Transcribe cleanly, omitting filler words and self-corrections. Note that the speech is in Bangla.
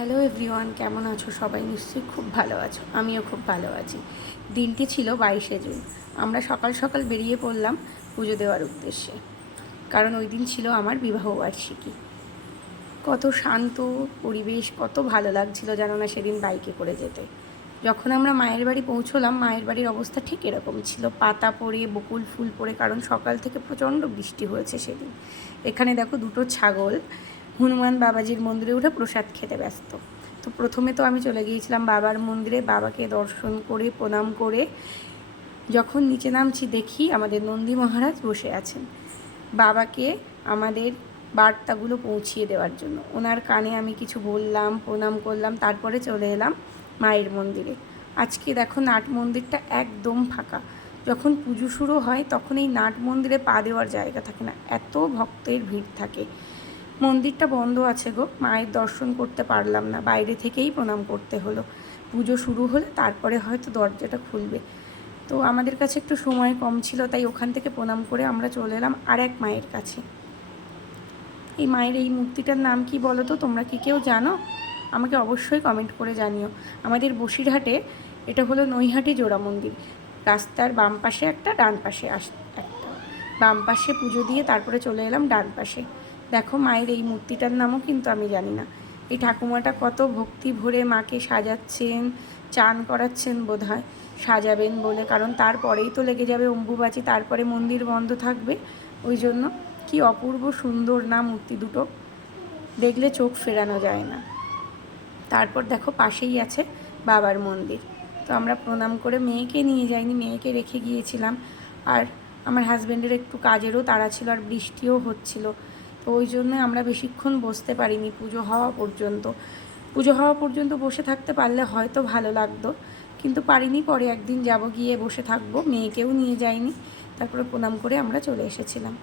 হ্যালো এভরিওয়ান, কেমন আছো সবাই? নিশ্চয়ই খুব ভালো আছো, আমিও খুব ভালো আছি। দিনটি ছিল 22শে জুন। আমরা সকাল সকাল বেরিয়ে পড়লাম পুজো দেওয়ার উদ্দেশ্যে, কারণ ওই দিন ছিল আমার বিবাহবার্ষিকী। কত শান্ত পরিবেশ, কত ভালো লাগছিল জানো না সেদিন বাইকে করে যেতে। যখন আমরা মায়ের বাড়ি পৌঁছলাম, মায়ের বাড়ির অবস্থা ঠিক এরকম ছিল, পাতা পড়ে বকুল ফুল পড়ে, কারণ সকাল থেকে প্রচণ্ড বৃষ্টি হয়েছে সেদিন। এখানে দেখো দুটো ছাগল হনুমান বাবাজির মন্দিরে উঠে প্রসাদ খেতে ব্যস্ত। তো প্রথমে তো আমি চলে গিয়েছিলাম বাবার মন্দিরে, বাবাকে দর্শন করে প্রণাম করে যখন নিচে নামছি দেখি আমাদের নন্দী মহারাজ বসে আছেন বাবাকে আমাদের বার্তাগুলো পৌঁছিয়ে দেওয়ার জন্য। ওনার কানে আমি কিছু বললাম, প্রণাম করলাম, তারপরে চলে এলাম মায়ের মন্দিরে। আজকে দেখো নাট মন্দিরটা একদম ফাঁকা। যখন পুজো শুরু হয় তখন এই নাট মন্দিরে পা দেওয়ার জায়গা থাকে না, এত ভক্তের ভিড় থাকে। মন্দিরটা বন্ধ আছে গো, মায়ের দর্শন করতে পারলাম না, বাইরে থেকেই প্রণাম করতে হলো। পুজো শুরু হলে তারপরে হয়তো দরজাটা খুলবে। তো আমাদের কাছে একটু সময় কম ছিল, তাই ওখান থেকে প্রণাম করে আমরা চলে এলাম আর এক মায়ের কাছে। এই মায়ের এই মূর্তিটার নাম কি বলো তো? তোমরা কি কেউ জানো? আমাকে অবশ্যই কমেন্ট করে জানিও। আমাদের বসিরহাটে এটা হলো নৈহাটি জোড়া মন্দির। রাস্তার বাম পাশে একটা, ডান পাশে একটা। বাম পাশে পুজো দিয়ে তারপরে চলে এলাম ডান পাশে। দেখো মায়ের এই মূর্তিটার নামও কিন্তু আমি জানি না। এই ঠাকুমাটা কত ভক্তি ভরে মাকে সাজাচ্ছেন, চান করাচ্ছেন বোধহয়, সাজাবেন বলে, কারণ তারপরেই তো লেগে যাবে অম্বুবাচী, তারপরে মন্দির বন্ধ থাকবে। ওই জন্য কি অপূর্ব সুন্দর না মূর্তি দুটো, দেখলে চোখ ফেরানো যায় না। তারপর দেখো পাশেই আছে বাবার মন্দির। তো আমরা প্রণাম করে, মেয়েকে নিয়ে যাইনি, মেয়েকে রেখে গিয়েছিলাম। আর আমার হাজব্যান্ডের একটু কাজেরও তাড়া ছিল, আর বৃষ্টিও হচ্ছিল। তো ওই জন্য আমরা বেশিক্ষণ বসতে পারিনি পুজো হওয়া পর্যন্ত। পুজো হওয়া পর্যন্ত বসে থাকতে পারলে হয়তো ভালো লাগতো, কিন্তু পারিনি। পরে একদিন যাব, গিয়ে বসে থাকবো, মেয়েকেও নিয়ে যাইনি। তারপরে প্রণাম করে আমরা চলে এসেছিলাম।